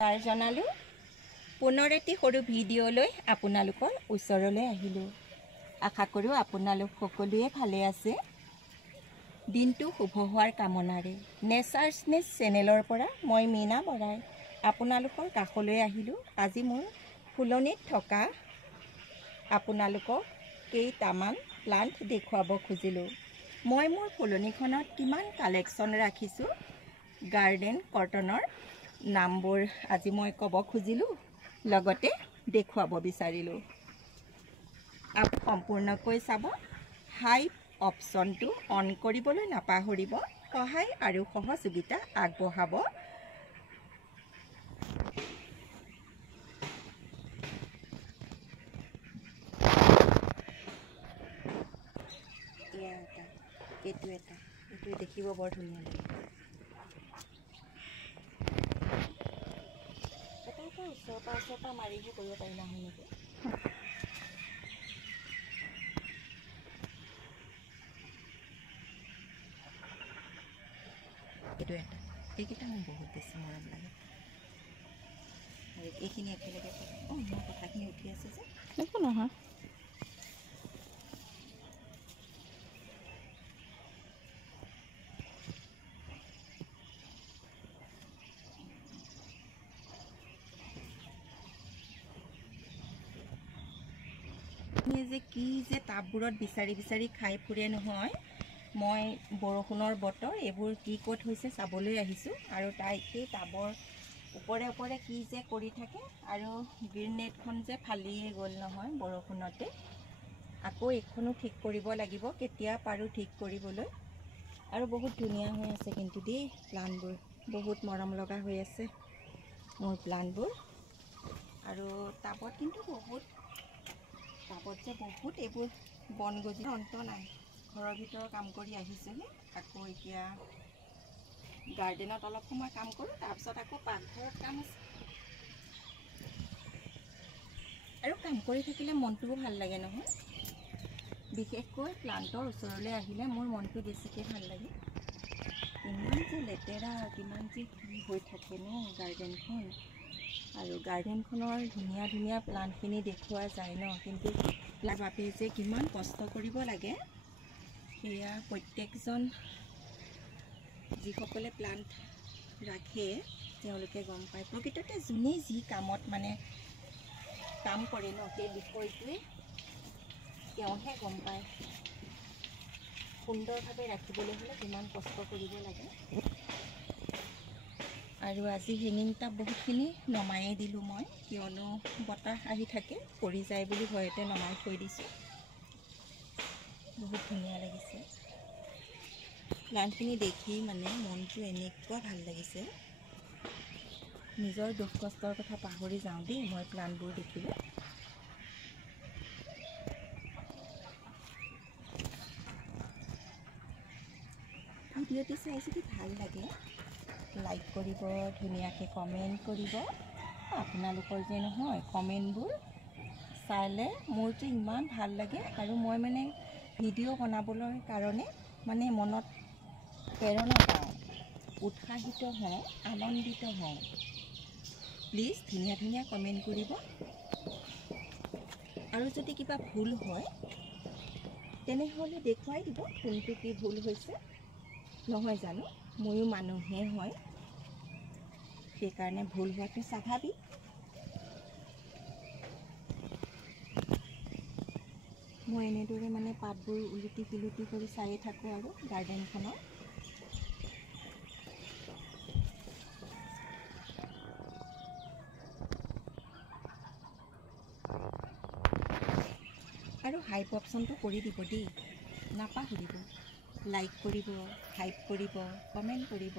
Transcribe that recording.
তাৰ জনালো পুনৰ এটি সৰু ভিডিঅ' লৈ আপোনালোকৰ ওচৰলৈ আহিলোঁ। আশা কৰোঁ আপোনালোক সকলোৱে ভালে আছে। দিনটো শুভ হোৱাৰ কামনাৰে নেচাৰ্ছনেছ চেনেলৰ পৰা মই মীনা বৰাই আপোনালোকৰ কাষলৈ আহিলোঁ। আজি মোৰ ফুলনিত থকা আপোনালোকক কেইটামান প্লাণ্ট দেখুৱাব খুজিলোঁ। মই মোৰ ফুলনিখনত কিমান কালেকশ্যন ৰাখিছোঁ গাৰ্ডেন কৰ্টনৰ নামবোৰ আজি মই ক'ব খুজিলোঁ, লগতে দেখুৱাব বিচাৰিলোঁ। আপুনি সম্পূৰ্ণকৈ চাব। হাইপ অপশ্যনটো অন কৰিবলৈ নাপাহৰিব। সহায় আৰু সহযোগিতা আগবঢ়াব। এইটো দেখিব বৰ ধুনীয়া লাগে। ওচৰৰ পৰা মাৰিহে কৰিব পাৰি নহয় নেকি? এইটো এটা, এইকেইটা মোৰ বহুত বেছি মৰম লাগে। আৰু এইখিনি একেলগে মোৰ কথাখিনি উঠি আছে যে একো নহয়। যে কি যে টাববোৰত বিচাৰি বিচাৰি খাই ফুৰে নহয়। মই বৰষুণৰ বতৰ এইবোৰ কি ক'ত হৈছে চাবলৈ আহিছোঁ। আৰু তাই সেই টাবৰ ওপৰে ওপৰে কি যে কৰি থাকে। আৰু গ্ৰীণ নেটখন যে ফালিয়ে গ'ল নহয় বৰষুণতে। আকৌ এইখনো ঠিক কৰিব লাগিব, কেতিয়া পাৰোঁ ঠিক কৰিবলৈ। আৰু বহুত ধুনীয়া হৈ আছে কিন্তু দেই প্লাণ্টবোৰ, বহুত মৰম লগা হৈ আছে মোৰ প্লাণ্টবোৰ। আৰু টাবত কিন্তু বহুত এইবোৰ বন গজি অন্ত নাই। ঘৰৰ ভিতৰৰ কাম কৰি আহিছোঁহে। আকৌ এতিয়া গাৰ্ডেনত অলপ সময় কাম কৰোঁ, তাৰপিছত আকৌ পাকঘৰত কাম আছে। আৰু কাম কৰি থাকিলে মনটোও ভাল লাগে নহয়। বিশেষকৈ প্লাণ্টৰ ওচৰলৈ আহিলে মোৰ মনটো বেছিকৈ ভাল লাগে। ইমান যে লেতেৰা, কিমান যে কি হৈ থাকে ন গাৰ্ডেনখন। আৰু গাৰ্ডেনখনৰ ধুনীয়া ধুনীয়া প্লাণ্টখিনি দেখুওৱা যায় ন, কিন্তু তাৰ বাবে যে কিমান কষ্ট কৰিব লাগে সেয়া প্ৰত্যেকজন যিসকলে প্লাণ্ট ৰাখে তেওঁলোকে গম পায়। প্ৰকৃততে যোনে যি কামত মানে কাম কৰে ন, সেই বিষয়টোৱে তেওঁহে গম পায়। সুন্দৰভাৱে ৰাখিবলৈ হ'লে কিমান কষ্ট কৰিব লাগে। আৰু আজি হেঙিং টাব বহুতখিনি নমায়ে দিলোঁ মই, কিয়নো বতাহ আহি থাকে পৰি যায় বুলি ভয়তে নমাই থৈ দিছোঁ। বহুত ধুনীয়া লাগিছে প্লাণ্টখিনি দেখি, মানে মনটো এনেকুৱা ভাল লাগিছে। নিজৰ দুখ কষ্টৰ কথা পাহৰি যাওঁ দেই মই প্লাণ্টবোৰ দেখিলে। ভিডিঅ'টি চাই যদি ভাল লাগে লাইক কৰিব, ধুনীয়াকৈ কমেণ্ট কৰিব। আপোনালোকৰ যে নহয় কমেণ্টবোৰ চালে মোৰ যে ইমান ভাল লাগে। আৰু মই মানে ভিডিঅ' বনাবলৈ কাৰণে মানে মনত প্ৰেৰণা পাওঁ, উৎসাহিত হওঁ, আনন্দিত হওঁ। প্লিজ ধুনীয়া ধুনীয়া কমেণ্ট কৰিব। আৰু যদি কিবা ভুল হয় তেনেহ'লে দেখুৱাই দিব কোনটো কি ভুল হৈছে। নহয় জানো, ময়ো মানুহে হয়, সেইকাৰণে ভুল হোৱাটো স্বাভাৱিক। মই এনেদৰে মানে পাতবোৰ উলটি পিলটি কৰি চায়ে থাকোঁ আৰু গাৰ্ডেনখনৰ। আৰু হাইপ অপশ্যনটো কৰি দিব দেই, নাপাহৰিব। লাইক কৰিব, হাইপ কৰিব, কমেণ্ট কৰিব।